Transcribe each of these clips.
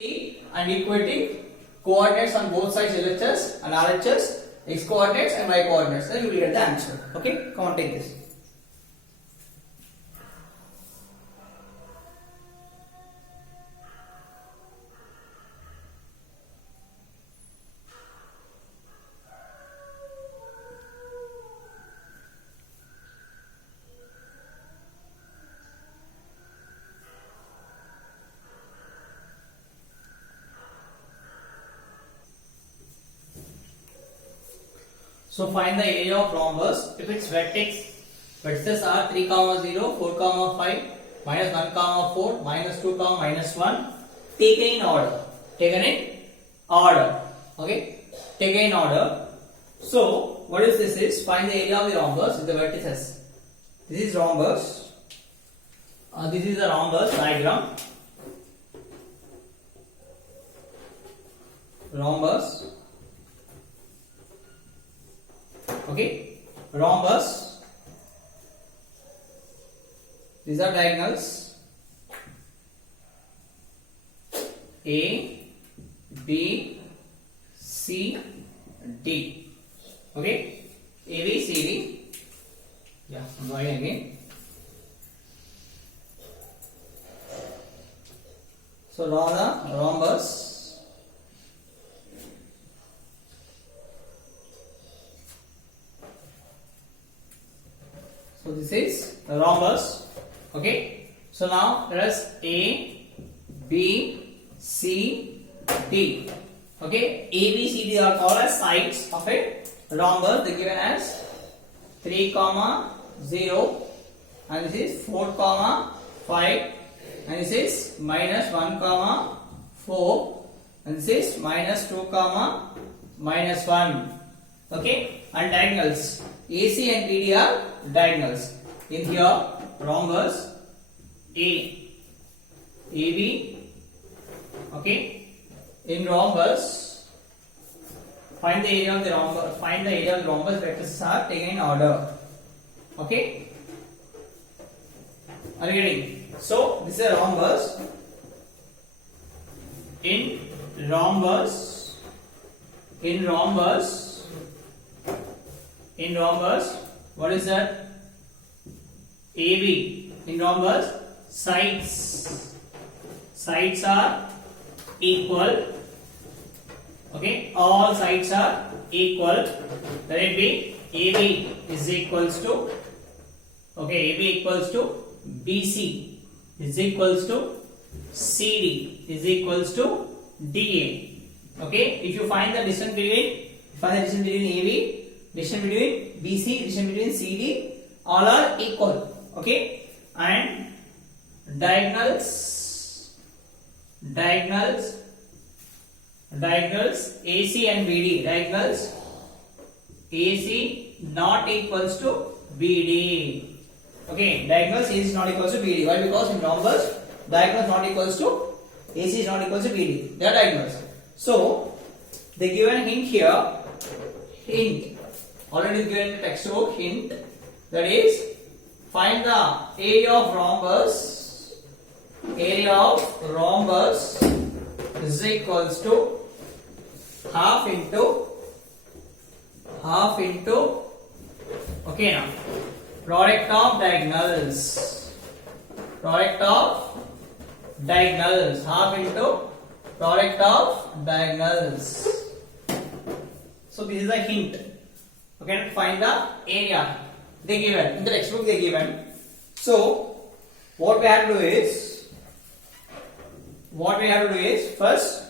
and equating coordinates on both sides LHS and RHS, x coordinates and y coordinates. Then you will get the answer. Okay, come on, take this. So find the area of rhombus if its vertices are 3, 0, 4, 5, minus 1, 4, minus 2, minus 1, taken in order. Taken in order. Okay? Taken in order. So what is this is? Find the area of the rhombus with the vertices. This is rhombus. This is the rhombus diagram. Rhombus. Okay, rhombus. These are diagonals A, B, C, D. Okay, A, B, C, D. Yeah, I'm going again. So draw the rhombus. So this is the rhombus. Okay. So now let us A, B, C, D. Okay. A, B, C, D are called as sides of a rhombus. They are given as 3, 0, and this is 4, 5, and this is minus 1, 4, and this is minus 2, minus 1. Okay. And diagonals AC and BD are diagonals. In here, rhombus AB. Okay. In rhombus, find the area of the rhombus. Find the area of the rhombus. Vertices are taken in order. Okay. Are you getting? So this is a rhombus. In rhombus, what is that? AB. In rhombus, sides are equal. Okay, all sides are equal. Let it be AB is equals to, okay, AB equals to BC is equals to CD is equals to DA. Okay, if you find the distance between AB, distance between BC, distance between CD, all are equal. Okay, and diagonals AC and BD, diagonals AC not equals to BD. Okay, diagonals AC is not equals to BD. Why? Because in rhombus, diagonals not equals to AC is not equals to BD. They are diagonals. So they give a hint here. Hint already given in the textbook. Hint, that is, find the area of rhombus. Area of rhombus is equals to half into. Okay, now product of diagonals. Half into product of diagonals. So this is a hint. Okay, find the area. They given in the textbook. They given. So what we have to do is first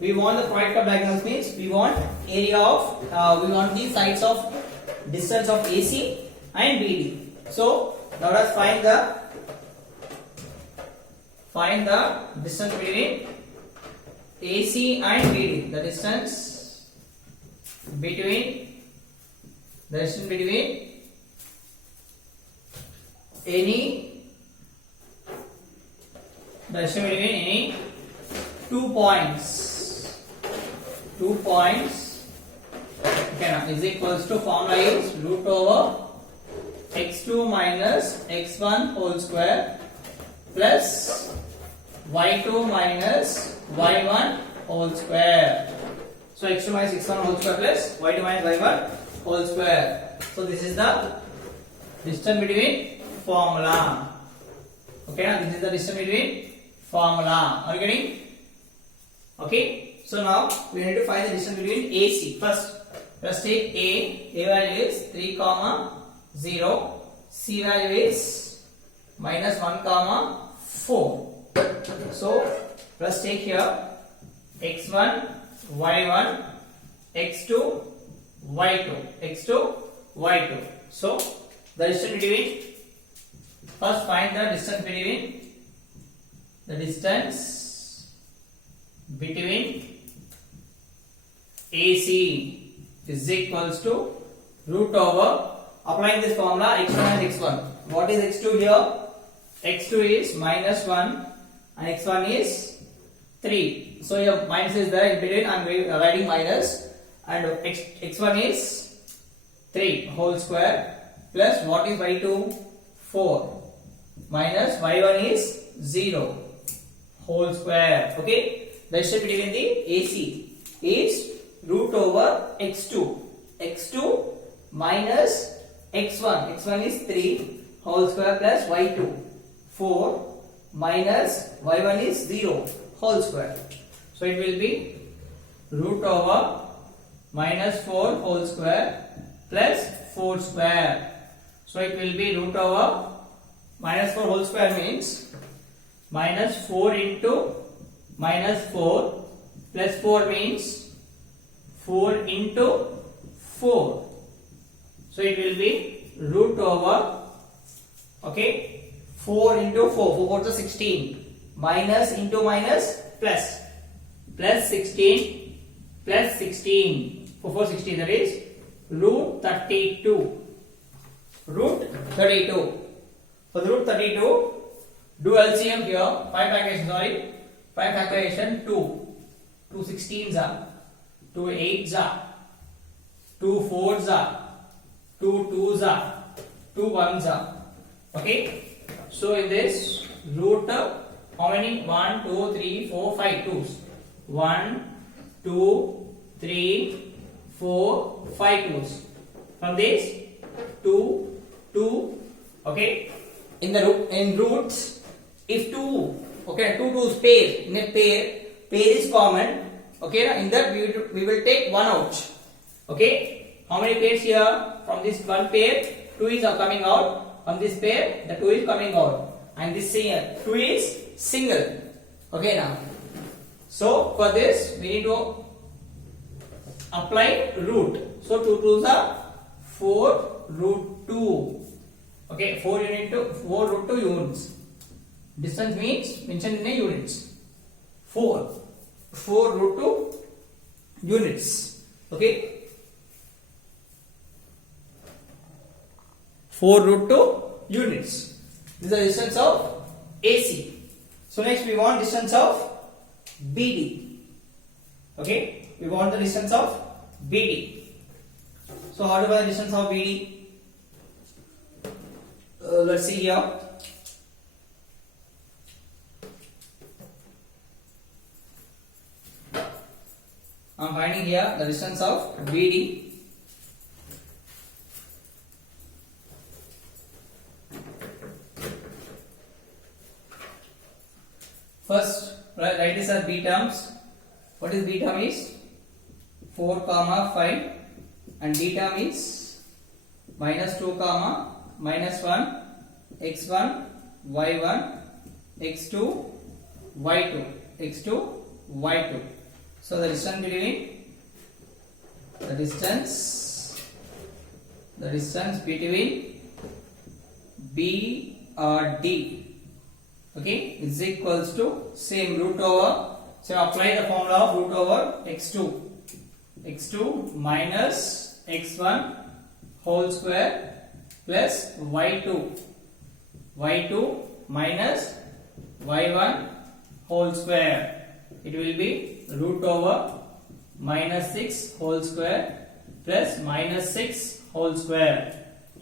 we want the product of diagonals, means we want area of we want the sides of distance of AC and BD. So now let us find the distance between AC and BD. The distance between any 2 points. Okay, now is equals to, formula is root over x2 minus x1 whole square plus y2 minus y1 whole square. So x2 minus x1 whole square plus y2 minus y1 whole square. So this is the distance between formula. Okay, now this is the distance between formula. Are you getting? Okay. So now we need to find the distance between AC. First, let's take A value is 3, 0. C value is minus 1, 4. So let's take here x1, y1, x2, y2. So the distance between, first find the distance between AC is equals to root over, applying this formula, x1 and x1. What is x2 here? x2 is minus 1 and x1 is 3. So your minus is there in between. I am writing minus, and x1 is 3 whole square plus what is y2? 4 minus y1 is 0 whole square. Okay, the distance between the AC is root over x2 minus x1 is 3 whole square plus y2 4 minus y1 is 0 whole square. So it will be root over minus 4 whole square plus 4 square. So it will be root over minus 4 whole square means minus 4 into minus 4 plus 4 means 4 into 4. So it will be root over, okay, 4 into 4 is 16, minus into minus plus 16 plus 16, 4 16, that is root 32. For the root 32, do LCM here, 5 factorization 2 16s are, 2 8s are, 2 4s are, 2 2s are, 2 1s are. Okay, so in this root, how many? 1 2 3 4 5 2s. 1 2 3 4 5 2s. From this 2 2. Okay, in roots, if 2, okay, 2 2's pair, in a pair is common. Okay, in that we will take 1 out. Okay, how many pairs here? From this one pair 2 is coming out. From this pair the 2 is coming out, and this here 2 is single. Okay, now so for this we need to apply root. So 2 2s are 4 root 2. Okay, 4 root 2 units. Distance means mentioned in a units. 4 root 2 units. Okay, 4 root 2 units. This is the distance of AC. So next we want distance of BD. Okay, we want the distance of BD. So how to find the distance of BD? Let's see here. I am finding here the distance of BD. First, write this as B terms. What is B term is? 4, 5, and D term is minus 2, minus 1, x1, y1, x2, y2. So the distance between B or D, okay, is equals to same root over. So apply the formula of root over x2 minus x1 whole square plus y2 minus y1 whole square. It will be root over minus 6 whole square plus minus 6 whole square.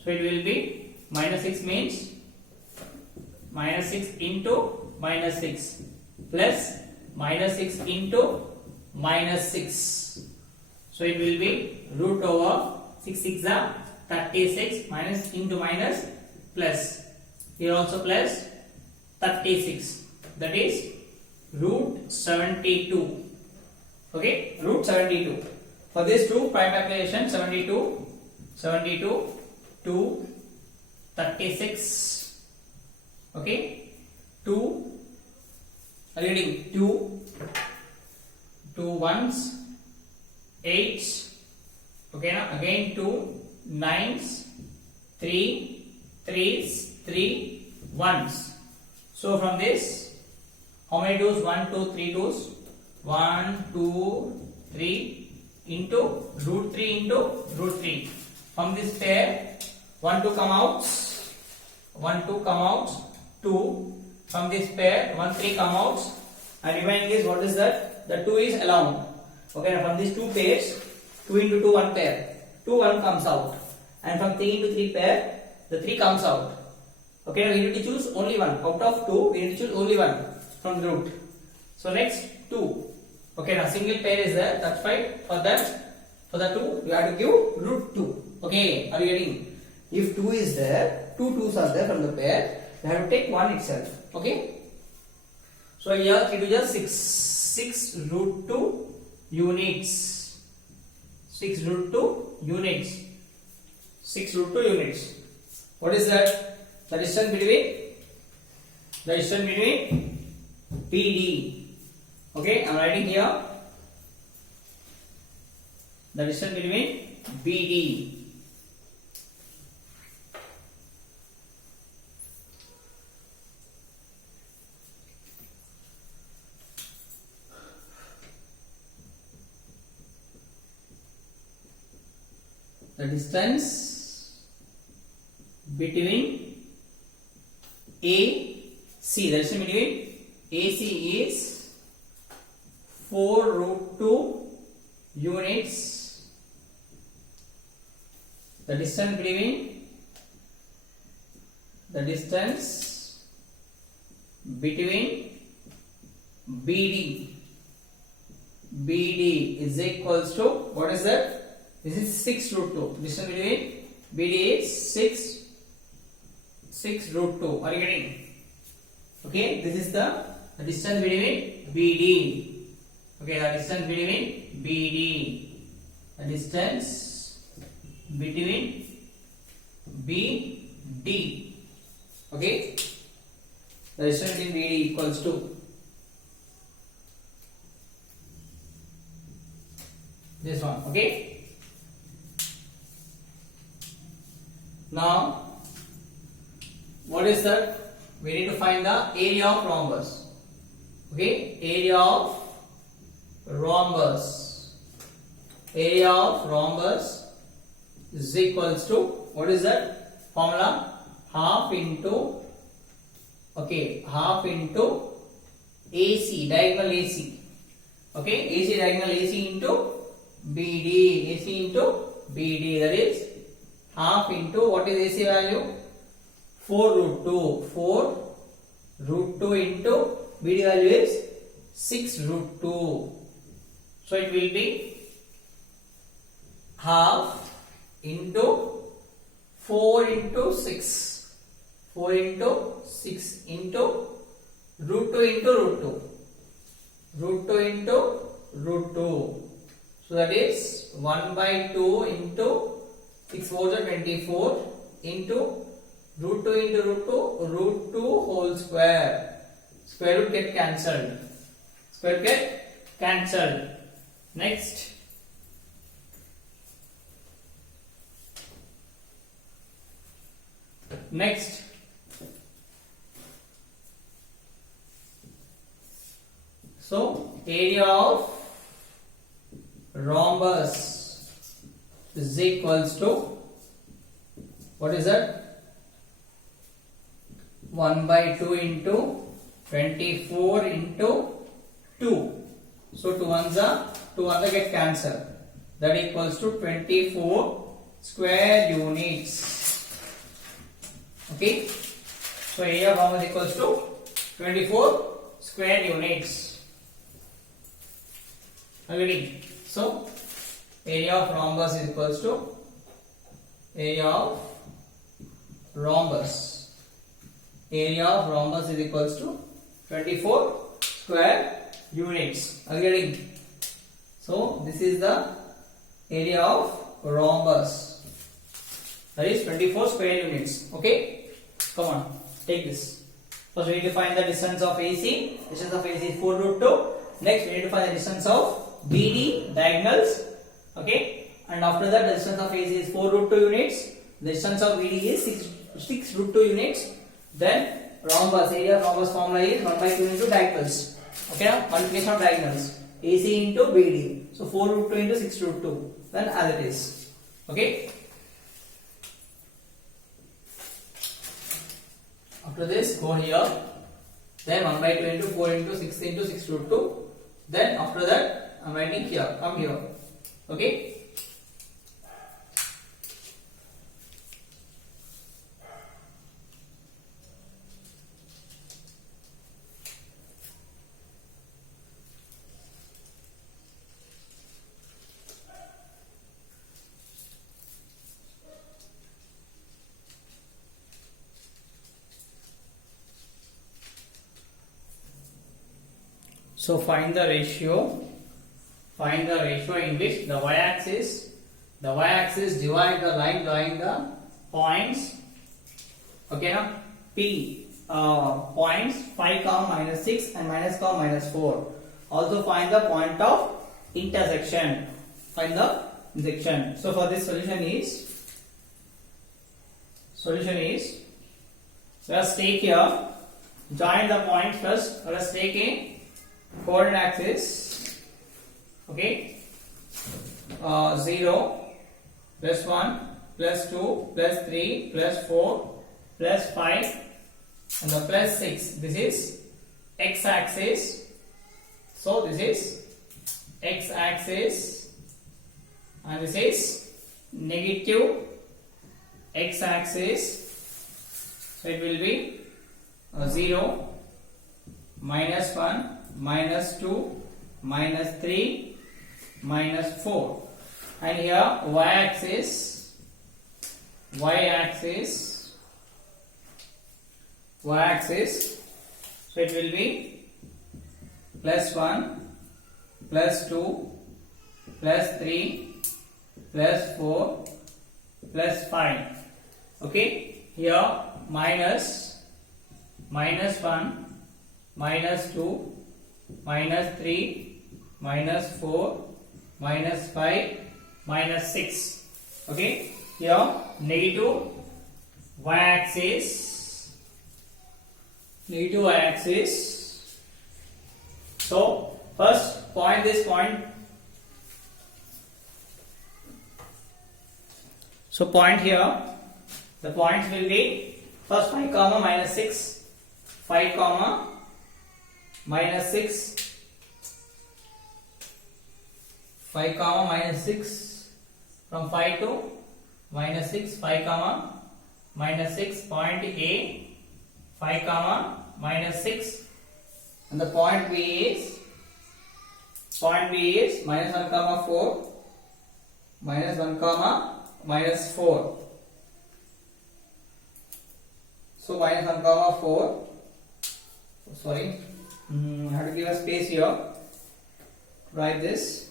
So it will be minus 6 means minus 6 into minus 6 plus minus 6 into minus 6. So it will be root over 6 6 are 36 minus into minus plus. Here also plus 36. That is root 72. Okay, root 72. For this two prime factorization 72 to 36. Okay, 2 reading 2 ones 8. Okay, now again 2 9s 3 3s 3 1s. So from this, how many 2s? 1 2 3 2s. 1 2 3 into root 3 into root 3. From this pair 1 2 come out, 1 2 come out, 2. From this pair 1 3 come out, and remaining is, what is that? The 2 is alone. Okay, now from these two pairs, 2 into 2 1 pair, 2 1 comes out, and from 3 into 3 pair, the 3 comes out. Okay, now we need to choose only one. Out of 2, we need to choose only one from the root. So next 2. Okay, now single pair is there. That's fine. For the 2, you have to give root 2. Okay, are you getting? If 2 is there, 2 2s are there from the pair, you have to take 1 itself. Okay. So here it is just 6 root 2 units. 6 root 2 units. 6 root 2 units. What is that? The distance between BD. Okay, I am writing here the distance between BD. The distance between AC, the distance between AC is 4 root 2 units. The distance between BD is equals to, what is that? This is 6 root 2. Distance between BD is 6 root 2. Are you getting? Okay, this is the distance between BD. Okay, the distance between BD. The distance between BD. Okay, the distance between BD equals to this one. Okay. Now, what is that? We need to find the area of rhombus. Okay, area of rhombus. Area of rhombus is equals to, what is that formula? Half into AC, diagonal AC. Okay, AC diagonal AC into BD. AC into BD, that is half into, what is AC value? 4 root 2. 4 root 2 into BD value is 6 root 2. So it will be half into 4 into 6. 4 into 6 into root 2 into root 2. Root 2 into root 2. So that is 1 by 2 into 6 4 is 24 into root 2 into root 2 whole square. Square root get cancelled. Square root get cancelled. Next. So area of rhombus is equals to, what is that? 1 by 2 into 24 into 2. So 2 ones get cancelled. That equals to 24 square units. Okay. So area of rhombus equals to 24 square units. Agreed? So area of rhombus is equals to area of rhombus. Area of rhombus is equals to 24 square units. Are you getting? So this is the area of rhombus. That is 24 square units. Okay? Come on, take this. First we need to find the distance of AC. Distance of AC is 4 root 2. Next we need to find the distance of BD diagonals. Okay? And after that the distance of AC is 4 root 2 units. The distance of BD is 6 root 2 units. Then rhombus, area of rhombus formula is 1 by 2 into diagonals. Okay, now multiplication of diagonals. AC into BD. So 4 root 2 into 6 root 2. Then as it is. Okay. After this, go here. Then 1 by 2 into 4 into 6 root 2. Then after that, I am writing here. Come here. Okay. So find the ratio. Find the ratio in which the y-axis divide the line drawing the points. Okay, now P points 5, minus 6 and minus, minus 4. Also find the point of intersection. Find the intersection. So for this solution is let us take here. Join the points first. Let us take a coordinate axis. Okay, 0 plus 1 plus 2 plus 3 plus 4 plus 5 and the plus 6. This is x axis. So this is x axis and this is negative x axis. So it will be 0, minus 1, minus 2, minus 3, minus 4. And here y-axis. So it will be plus 1, plus 2, plus 3, plus 4, plus 5. Okay, here minus 1, minus 2, minus 3, minus 4, minus 5, minus 6. Okay, here negative y-axis. So first point this point. So point here, the points will be first 5, minus 6, 5, minus 6, 5, minus 6, from 5 to minus 6, 5, minus 6, point A, 5, minus 6, and the point B is minus 1, 4, minus 1, minus 4. So minus 1, 4. Sorry, I have to give a space here. Write this.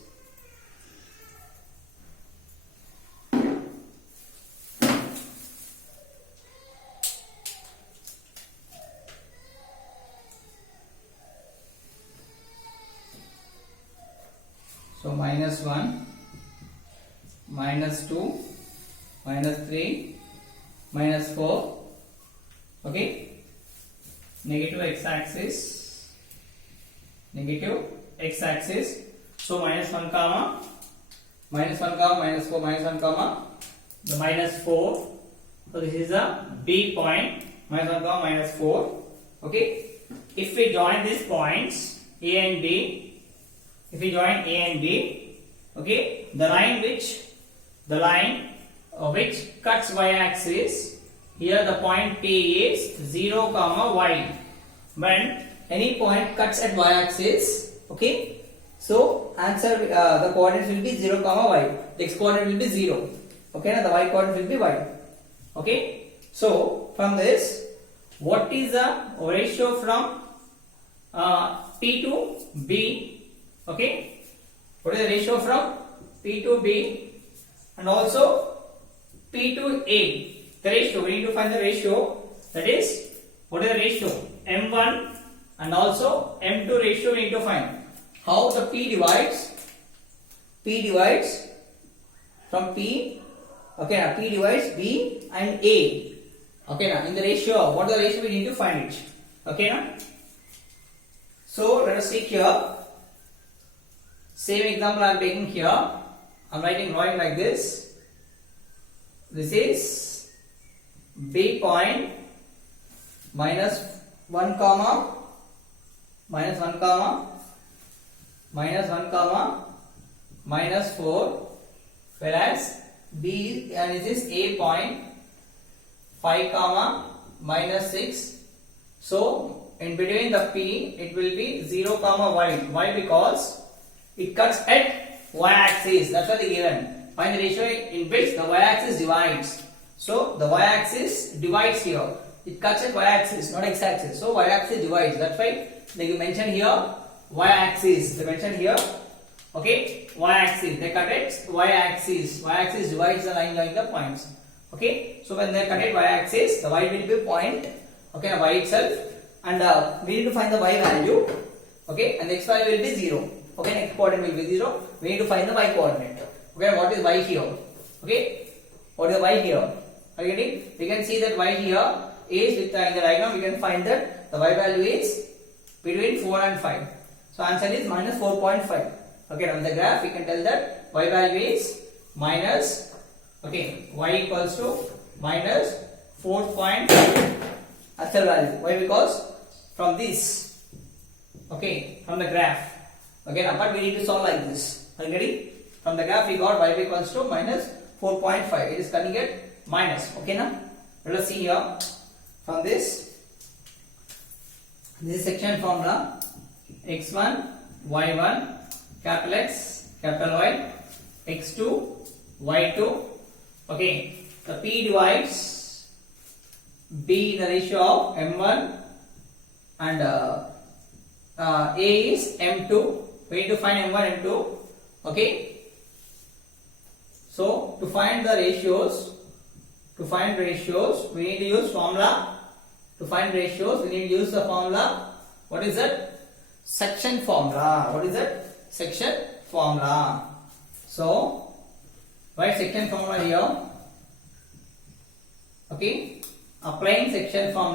So minus 1, minus 2, minus 3, minus 4. Okay, negative x-axis. So minus 1, minus 4, minus 1, the minus 4. So this is a B point, minus 1, minus 4. Okay, if we join these points A and B, okay, the line which cuts y-axis, here the point P is 0, y. When any point cuts at y-axis, okay, so answer the coordinates will be 0 comma y. The x coordinate will be 0, okay, now the y coordinate will be y, okay. So from this, what is the ratio from P to B, okay, what is the ratio from P to B and also P to A? The ratio, we need to find the ratio, that is, what is the ratio? M1 and also M2 ratio we need to find. How the P divides from P, okay, now P divides B and A, okay, now in the ratio, what is the ratio we need to find it, okay, now. So let us take here, same example I am taking here, I am drawing like this. This is B point minus 1 comma minus 1 comma minus 1 comma minus 4, whereas B and this is A point 5 comma minus 6. So in between the P it will be 0 comma y. Why? Because it cuts at y-axis. That's what they given. Find the ratio in which the y-axis divides. So the y-axis divides here. It cuts at y-axis, not x-axis. So y-axis divides. That's why they mention here y-axis. They mention here, okay, y-axis. They cut at y-axis. Y-axis divides the line joining the points. Okay. So when they cut at y-axis, the y will be point. Okay, y itself, and we need to find the y value. Okay, and the x value will be 0. Okay, next coordinate will be 0. We need to find the y coordinate. Okay, what is y here? Okay, what is the y here? Are you getting? We can see that y here is with in the diagram. We can find that the y value is between 4 and 5. So answer is minus 4.5. Okay, on the graph we can tell that y value is minus. Okay, y equals to minus 4.5. Actual value. Why? Because from this, okay, from the graph, okay, now but we need to solve like this. Are you getting? From the graph we got y equals to minus 4.5. It is coming at minus. Okay, now let us see here. From this is section formula: x1, y1, capital X, capital Y, x2, y2. Okay, the P divides B in the ratio of M1 and A is M2. We need to find M1, M2. Okay. So to find the ratios, we need to use formula. To find ratios, we need to use the formula. What is that? Section formula. What is that? Section formula. So write section formula here. Okay. Applying section formula.